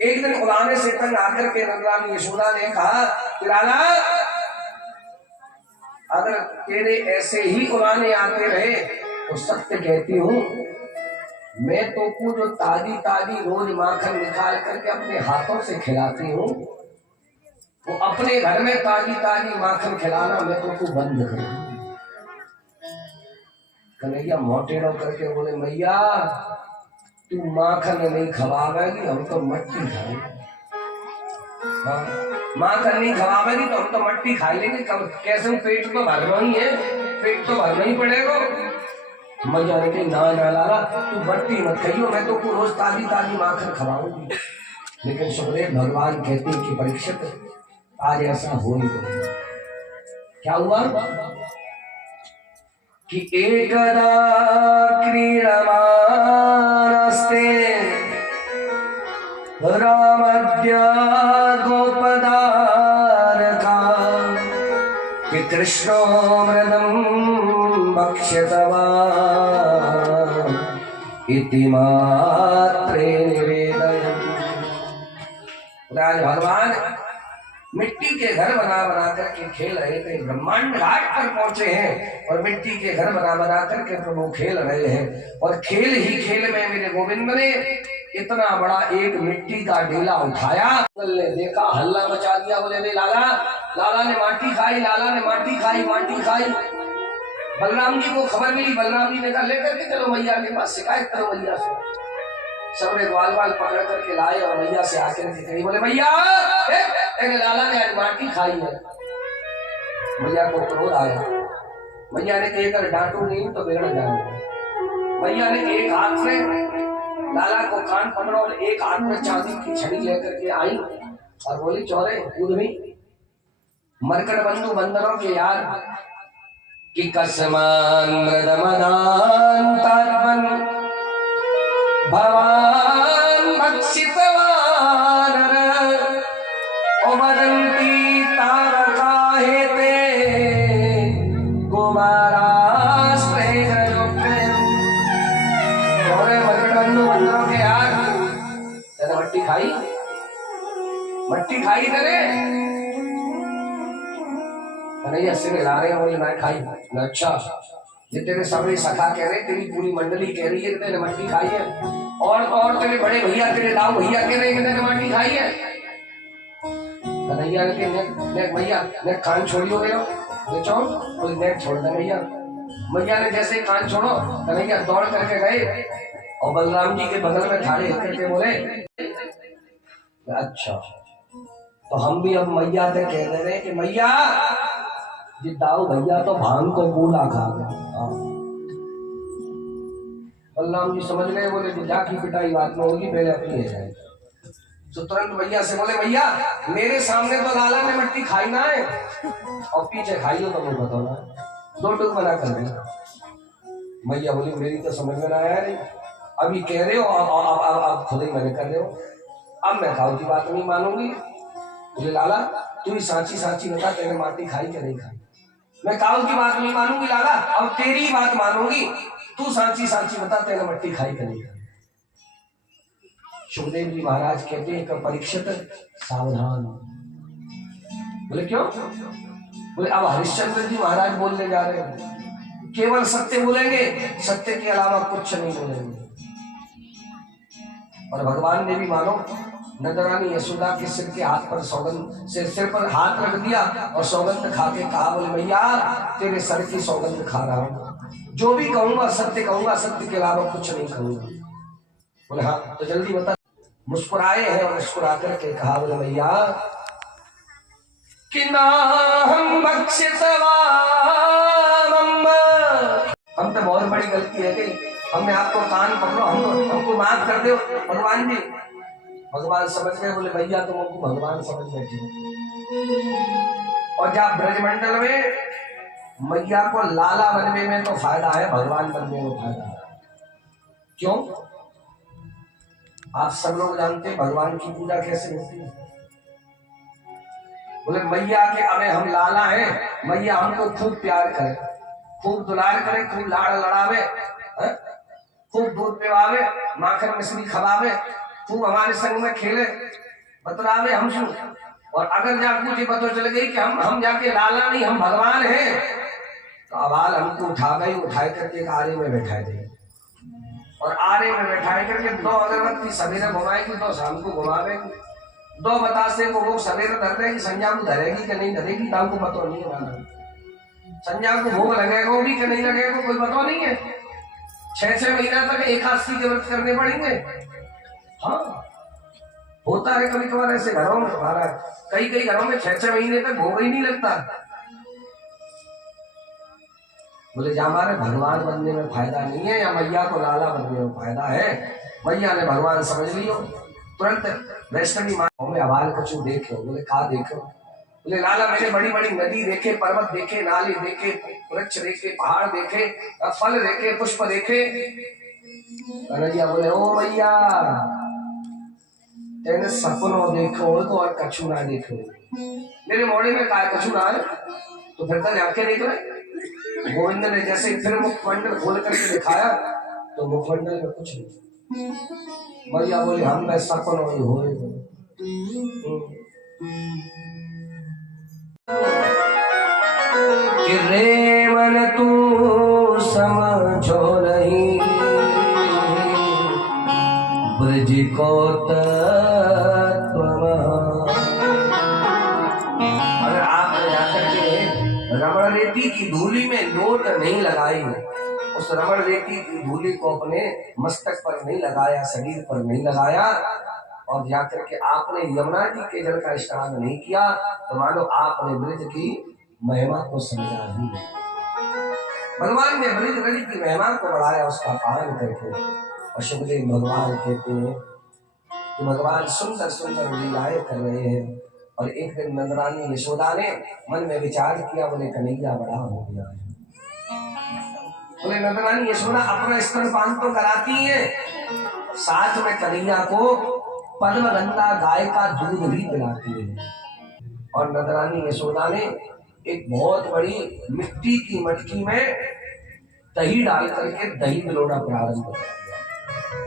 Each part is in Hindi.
एक दिन उड़ाने से तंग आकर के नंदरानी यशोदा ने कहा कि लाला, अगर तेरे ऐसे ही उड़ाने आते रहे तो सत्य कहती हूँ, मैं तो को जो ताजी ताजी रोज माखन निकाल करके अपने हाथों से खिलाती हूँ, वो अपने घर में ताजी ताजी माखन खिलाना मैं तो बंद कर। कन्हैया मोटे न करके बोले, मैया तू माखन नहीं खवावेगी, हम तो मट्टी खाएंगे। माखन नहीं खवावेगी तो हम तो मट्टी खा लेंगे। कैसे पेट तो भरना ही है, पेट तो भरना ही पड़ेगा। मैया ने कही, ना ना लाला तू मट्टी मत खाइयो, मैं तो रोज ताजी ताजी माखन खवाऊंगी। लेकिन सुखदेव भगवान कहते हैं कि परीक्षित आज ऐसा हो नहीं पड़ेगा। क्या हुआ कि एकदा क्रीडमानस्ते रामद्य गोपदारका कि कृष्णो मृदं भक्ष्यतवान् इति मात्रे निवेदयन्। राज भगवान मिट्टी के घर बना बना करके खेल रहे थे, ब्रह्मांड घाट पर पहुंचे हैं और मिट्टी के घर बना बना करके प्रभु खेल रहे हैं। और खेल ही खेल में मेरे गोविंद ने इतना बड़ा एक मिट्टी का ढेला उठाया, ने देखा, हल्ला मचा दिया। बोले नहीं लाला, लाला ने माटी खाई, लाला ने माटी खाई, माटी खाई। बलराम जी को खबर मिली, बलराम जी ने कहा लेकर के चलो मैया के पास, शिकायत करो मैया से। सबने ग्वाल वाल पकड़ करके लाए और मैया से आकर के कही, बोले मैया लाला ने आज माटी खाई है। मैया को क्रोध आया। मैया ने कहकर डांटू नहीं तो बिगड़ जाएगा। मैया ने एक हाथ से लाला को कान पकड़ा और एक हाथ में चांदी की छड़ी लेकर के आई और बोली, चौरे उर्मी मरकट बंधु बंदरों के यार कि कसमान मृदमदान तात्मन भवान भक्षितवान वदन्ति तारकाहेते कुमारास्ते और मरकटबंधु बंदरों के यार, तेने मट्टी खाई, मट्टी खाई तेने? कन्हैया सिर हिला रहे हैं, बोले मैं खाई। अच्छा, ये तेरे सभी सखा कह रहे, तेरी पूरी मंडली कह रही है तेरे मट्टी खाई है, और तेरे बड़े भैया, तेरे दाऊ भैया कह रहे हैं तेरे मट्टी खाई है। कन्हैया ने भैया ने कान छोड़ियो गयो, बेचो कोई नेक छोड़ दे मैया। मैया ने जैसे कान छोड़ो, कन्हैया दौड़ करके गए और बलराम जी के बगल में खड़े करके बोले, अच्छा तो हम भी अब मैया से कह दे रहे कि मैया जी दाऊ भैया तो भांग को गोला खा गया। बलराम जी समझ गए, बोले जा की पिटाई बात में होगी, पहले अपनी है। तो तुरंत भैया से बोले, भैया मेरे सामने तो लाला ने मट्टी खाई ना है और पीछे खाई हो तो मुझे बताओ ना, दो टुक बना कर दिया। भैया बोली मेरी तो समझ में ना आया, नहीं अभी कह रहे हो आप खुद ही मैंने कर रहे हो, अब मैं खाऊ की बात नहीं मानूंगी। बोले लाला तू ही साची साची बता, तेने माटी खाई क्या नहीं खाई? मैं काऊ की बात नहीं मानूंगी लाला, अब तेरी बात मानूंगी, तू साची साची बता, तेने मट्टी खाई क्या नहीं खाई? सुखदेव जी महाराज कहते हैं परीक्षित सावधान। बोले क्यों? बोले अब हरिश्चंद्र जी महाराज बोलने जा रहे हैं, केवल सत्य बोलेंगे, सत्य के अलावा कुछ नहीं बोलेंगे। और भगवान ने भी मानो नंदरानी यशोदा के सिर के हाथ पर सौगंध से सिर पर हाथ रख दिया और सौगंध खा के कहा, बोले भैया तेरे सर की सौगंध खा रहा हूं, जो भी कहूंगा सत्य कहूंगा, सत्य के अलावा कुछ नहीं कहूंगा। बोले हाँ तो जल्दी बता। मुस्कुराए हैं और मुस्कुरा करके कहा, बोले मैया कि ना हम हम तो बहुत बड़ी गलती है गई, हमने आपको कान पकड़ो, हमको माफ कर दो भगवान जी। भगवान समझ गए, बोले भैया तुम हमको भगवान समझ बैठे। और जब ब्रजमंडल में मैया को लाला बनने में तो फायदा है, भगवान बनने में फायदा है। क्यों? आप सब लोग जानते हैं भगवान की पूजा कैसे होती है। बोले मैया के अबे हम लाला हैं, मैया हमको खूब प्यार करे, खूब दुलार करे, खूब लाड़ लड़ावे, खूब दूध पिवावे, माखन मिश्री खवावे, खूब हमारे संग में खेले बतलावे हमसे। और अगर जाके मुझे पता चल गई कि हम जाके लाला नहीं हम भगवान हैं, तो अवाल हमको उठा गई, उठाए करके आरे में बैठा दे, और आरे में बैठाए करके 2 अगरबत्ती सवेरे घुमाएगी, 2 शाम को घुमावेगी, 2 बतासे को वो सवेरे धर देगी, संध्या को धरेगी कि नहीं धरेगी तो हमको पता नहीं है। संध्या को भोग लगेगा भी कि नहीं लगेगा कोई पता नहीं है। 6-6 महीना तक एकादशी के व्रत करने पड़ेंगे। हाँ होता है कभी कभार ऐसे घरों में, हमारा कई घरों में 6-6 महीने तक भोग ही नहीं लगता। बोले जो हमारे भगवान बनने में फायदा नहीं है, या मैया को लाला बनने में फायदा है। मैया ने भगवान समझ लियो, तुरंत वैष्णवी माँ में आवाज कछु देखो। बोले कहा देखो? बोले लाला मैंने बड़ी बड़ी नदी देखे, पर्वत देखे, नाली देखे, वृक्ष देखे, पहाड़ देखे, फल देखे, पुष्प देखे। कन्हैया बोले ओ मैया तेने सपनों देखो तो और कछु ना देखो। मेरे मोड़े में काय कछु ना है तो फिर तक आंखें देख रहे। गोविंद ने जैसे फिर मुखमंडल खोल करके दिखाया तो मुखमंडल में कुछ नहीं। मैया बोली हम में सपनों ही हो कि रे मन तू समझो नहीं ब्रज को अगर आप जाकर के रमण रेती की धूली में लोट नहीं लगाई, उस रमण रेती की धूली को अपने मस्तक पर नहीं लगाया, शरीर पर नहीं लगाया, और जाकर के आपने यमुना जी के जल का स्नान नहीं किया, तो मानो आपने ब्रज की महिमा को समझा ही नहीं। भगवान ने ब्रज नदी की महिमा को बढ़ाया उसका पालन करके। और शिवदेव भगवान कहते हैं कि भगवान सुंदर सुंदर लीलाएं कर रहे हैं। और एक दिन नंदरानी यशोदा ने मन में विचार किया, बोले कन्हैया बड़ा हो गया है। बोले नंदरानी यशोदा अपना स्तनपान तो कराती है, साथ में कन्हैया को पद्मगंधा गाय का दूध भी पिलाती है। और नंदरानी यशोदा ने एक बहुत बड़ी मिट्टी की मटकी में दही डाल करके दही मिलाना प्रारंभ कर दिया।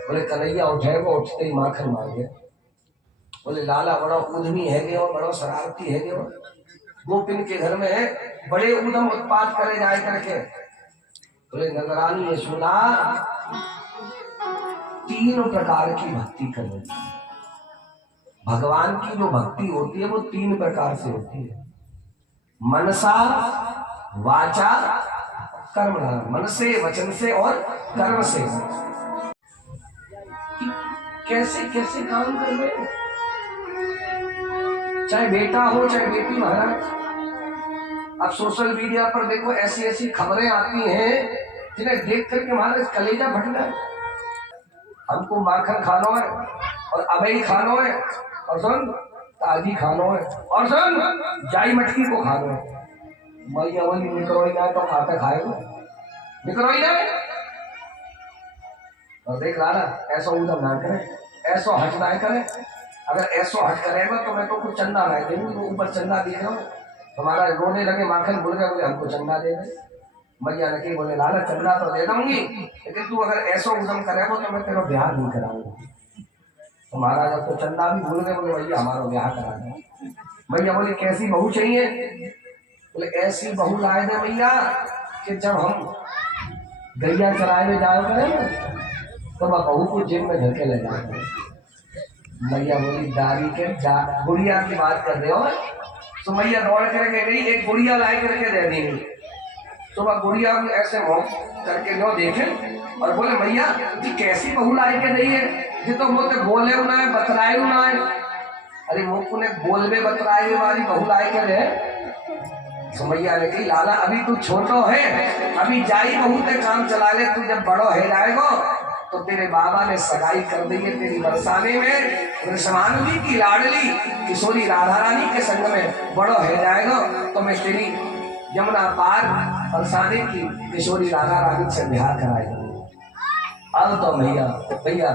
बोले कन्हैया उठे, वो उठते ही माखन मांगे। बोले लाला बड़ा उद्यमी है गए और बड़ा शरारती है गए, गोपिन के घर में है, बड़े उद्यम उत्पाद करे जाए करके। बोले नंदरानी यशोदा 3 प्रकार की भक्ति कर रही है। भगवान की जो भक्ति होती है वो 3 प्रकार से होती है, मनसा वाचा कर्मणा। मन से, वचन से और कर्म से। कैसे कैसे काम कर रहे हैं, चाहे बेटा हो चाहे बेटी। महाराज अब सोशल मीडिया पर देखो ऐसी ऐसी खबरें आती हैं जिन्हें देख करके हमारा कलेजा फट जाए। हमको माखन खाना है और अबई खाना है, और सुन ताजी खाना है, और सुन जाई मटकी को खाना है। मैया बोली निकरोई ना तो खाता खाएगा, निकरोई ना। और देख लाला ऐसा उधम ना करे, ऐसा हट ना करे। अगर ऐसा हट करेगा तो मैं तो कुछ चंदा ला देंगे। तो ऊपर चंदा दिख रहा हूँ, हमारा रोने लगे, माखन भूल गए, बोले हमको चंदा दे दे। मैया ने बोले लाला चंदा तो दे दूंगी, लेकिन तू अगर ऐसा उधम करेगा तो मैं तेरा ब्याह नहीं कराऊंगा। तो महाराज अब तो चंदा भी भूल गए, बोले भैया हमारा ब्याह करा दे। भैया बोले कैसी बहू चाहिए? बोले ऐसी बहू लाए दे भैया कि जब हम गैया चराए में जाया करें तो मैं बहू को जेब में धर के ले जाऊंगा। मैया बोली दारी के गुड़िया की बात कर रहे हो? तो मैया दौड़ करके गई, एक गुड़िया लाई करके दे दी। तो वह गुड़िया ऐसे मुंह करके नो देखे और बोले मैया जी कैसी बहू लाई के नहीं है? ये तो मोते बोले ना है बतराए ना है। अरे मुख ने बोलबे बतराए वाली बहू लाए करे। सुमैया ने कही लाला अभी तू छोटो है, अभी जाई बहू ते काम चला ले, तू जब बड़ो है जाएगो तो तेरे बाबा ने सगाई कर दी है तेरी बरसाने में वृषभानु जी की लाडली किशोरी राधा रानी के संग में बड़ो है जाएगा तो मैं तेरी यमुना पार बरसाने की किशोरी राधा रानी से ब्याह कराएगा। अब तो भैया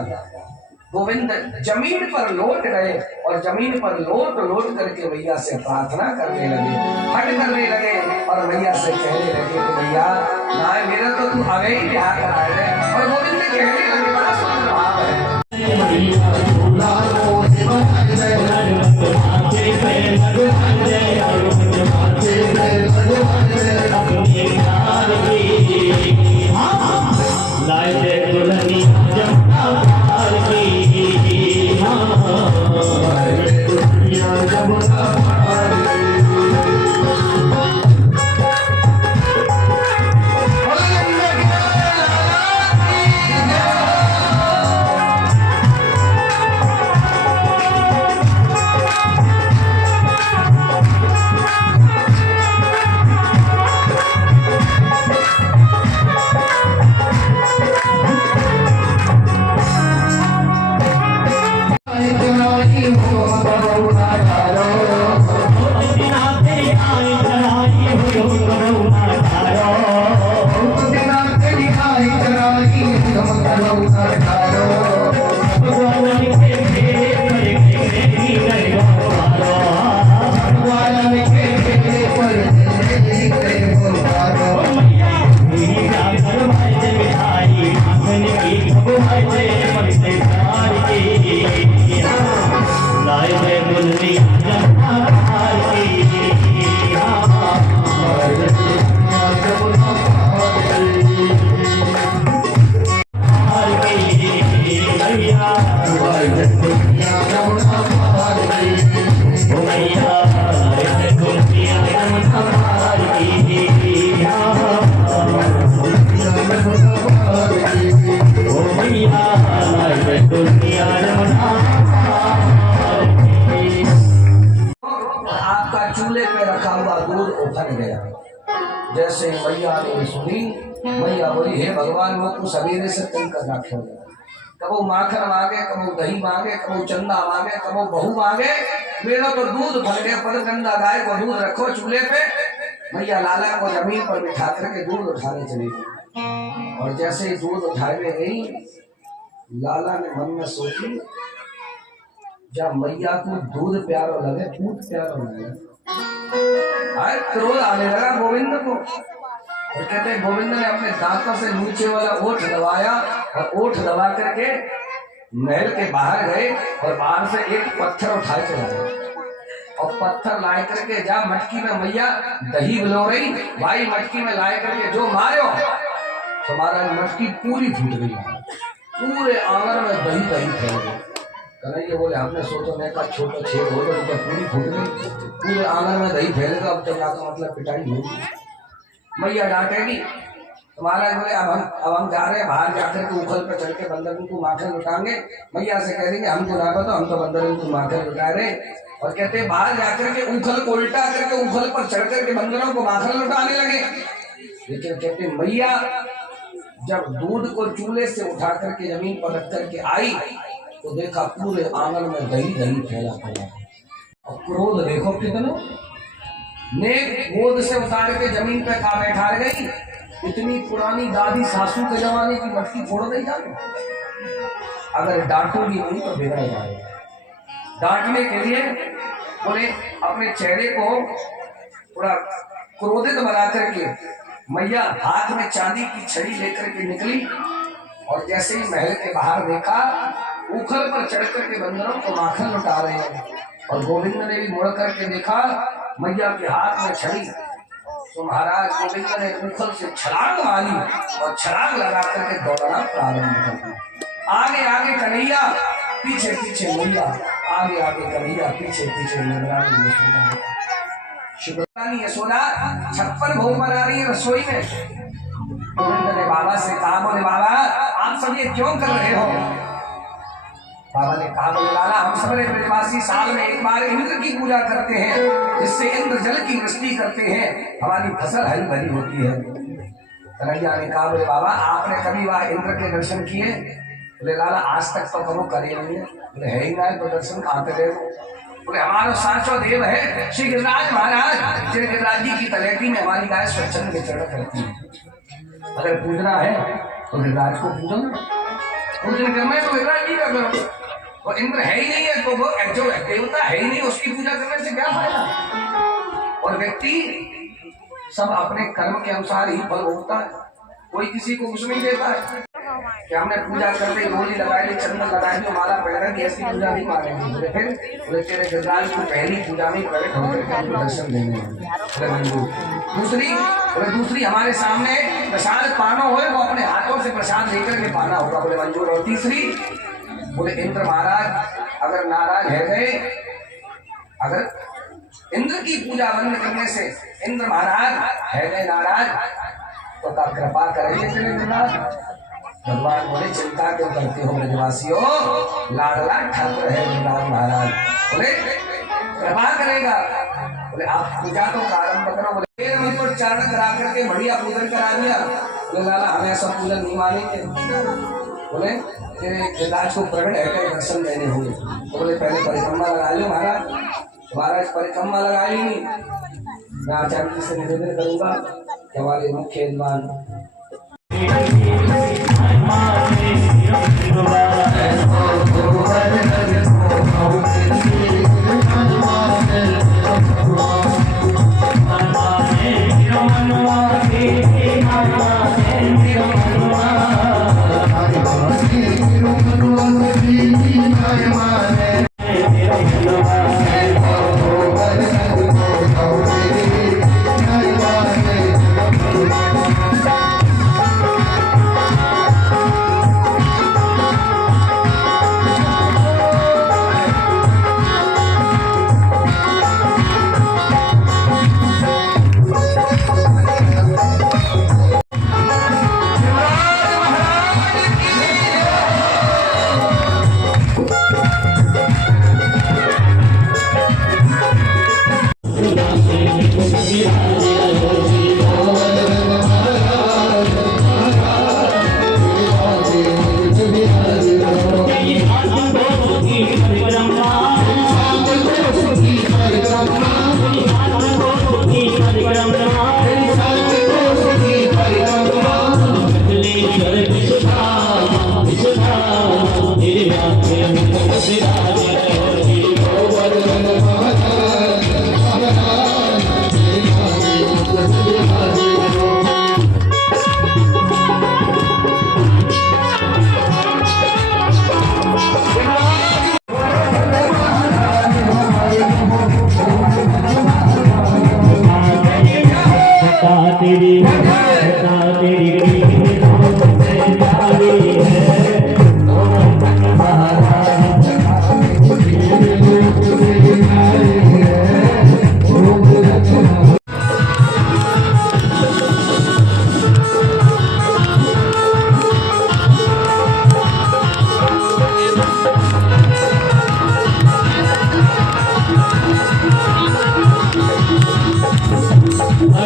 गोविंद जमीन पर लौट गए और जमीन पर लौट करके भैया से प्रार्थना करने लगे, हट करने लगे और भैया से कहने लगे कि भैया ना मेरा तो तू अवे ही ब्याह कराए रहे। और गोविंद कहने लगे बड़ा सुंदर भाव है। जैसे मैया ने सुनी, मैया बोली हे भगवान वो तू सवेरे से तय कर रखे, कबो माखन मांगे, कबो दही मांगे, कबो चंदा मांगे, कबो बहू मांगे, मेरा तो दूध भर गया पर गंदा गाय को दूध रखो चूल्हे पे। मैया लाला को जमीन पर बिठा करके दूध उठाने चली गई और जैसे ही दूध उठाने गई लाला ने मन में सोची जब मैया को दूध प्यारो लगे दूध प्यारो लगे, क्रोध आने लगा गोविंद को। और कहते हैं गोविंद ने अपने दांतों से नीचे वाला ओठ दबाया और ओठ दबा करके महल के बाहर गए और बाहर से एक पत्थर उठा के लाए और पत्थर लाए करके जा मटकी में मैया दही बिलो रही भाई, मटकी में लाए करके जो मारो तुम्हारा मटकी पूरी फूट गई, पूरे आंगन में दही दही फैल गई। कन्हैया बोले हमने सोचा मैं का छोटा छेद हो गया तो पूरी फूट गई, पूरे आंगन में दही फैलेगा, अब तो जाकर मतलब पिटाई होगी। मैया डांटेगी तो महाराज बोले अब हम जा रहे हैं बाहर जाकर के उखल पर चढ़ के बंदर को माखन लुटाएंगे। मैया से कह देंगे हमको ना तो हम तो बंदर को माखन लुटा रहे, और कहते हैं बाहर जाकर के उखल को उल्टा करके उखल पर चढ़ करके बंदरों को माखन लुटाने लगे। लेकिन कहते मैया जब दूध को चूल्हे से उठा करके जमीन पर रख करके आई तो देखा पूरे आंगन में दही दही फैला पड़ा। और क्रोध देखो कितना, नेक गोद से उतार के जमीन पे खा बैठा गई। इतनी पुरानी दादी सासू के जमाने की मटकी फोड़ नहीं जाती, अगर डांटोगी नहीं तो बिगड़ जाएगा। डांटने के लिए बोले अपने चेहरे को थोड़ा क्रोधित बना करके मैया हाथ में चांदी की छड़ी लेकर के निकली और जैसे ही महल के बाहर देखा उखल पर चढ़ करके बंदरों को माखन लुटा रहे हैं। और गोविंद ने भी मुड़ करके देखा मैया के हाथ में छड़ी, तो महाराज गोविंद ने उखल से छलांग मारी और छलांग लगा करके दौड़ना प्रारंभ कर दिया। आगे आगे कन्हैया, पीछे पीछे मैया, आगे आगे कन्हैया, पीछे पीछे निगरानी यशोदा। शुभरानी यशोदा 56 भोग बना रही है रसोई में। गोविंद ने बाबा से कहा बोले बाबा आप सब ये क्यों कर रहे हो? बाबा ने कहा बोले लाला हम सबरे ब्रजवासी साल में एक बार इंद्र की पूजा करते हैं, जिससे इंद्र जल की वृष्टि करते हैं, हमारी फसल हरी भरी होती है। कन्हैया ने कहा बोले बाबा आपने कभी वह इंद्र के दर्शन किए? बोले लाला आज तक तो कभी करे नहीं है। बोले है ही ना तो दर्शन कहाँ करे? बोले हमारा साचो देव है श्री गिरिराज महाराज, श्री गिरिराज जी की तलेटी में हमारी गाय स्वच्छंद विचरण करती है। अगर पूजना है तो गिरिराज को पूजो, पूजन करना है तो गिरिराज जी का करो। और इंद्र है ही नहीं है तो वो जो देवता है ही नहीं उसकी पूजा करने से क्या फायदा? और व्यक्ति सब अपने कर्म के अनुसार ही फल भोगता है, कोई किसी को कुछ नहीं देता है। कि हमने पूजा कर दी, डोली लगाई दी, चंदन लगाई दी, माला पहना दी, ऐसी पूजा नहीं मानेंगे। बोले फिर बोले तेरे गिरिराज को पहली पूजा में प्रकट होकर के हमको दर्शन देने दूसरी हमारे सामने प्रसाद पाना हो, वो अपने हाथों से प्रसाद लेकर के पाना होगा। बोले मंजूर। और तीसरी बोले इंद्र महाराज अगर नाराज है गए, अगर इंद्र की पूजा बंद करने से इंद्र महाराज है गए नाराज तो का कृपा करेंगे तेरे गिरिराज? भगवान बोले चिंता क्यों करते हो ब्रजवासियों, लाडला ठाकुर है गिरिराज महाराज। बोले कृपा करेगा। बोले आप पूजा तो प्रारंभ करो। बोले मुझको चरण करा करके बढ़िया पूजन करा दिया। बोले लाला हमें ऐसा पूजन नहीं मानेंगे। बोले गिरिराज को प्रकट है दर्शन देने होंगे। तो बोले पहले परिक्रमा लगा लो महाराज। महाराज परिक्रमा लगा ली नहीं। मैं आचार्य जी से निवेदन करूंगा कि हमारे मुख्य यजमान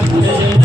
Okay.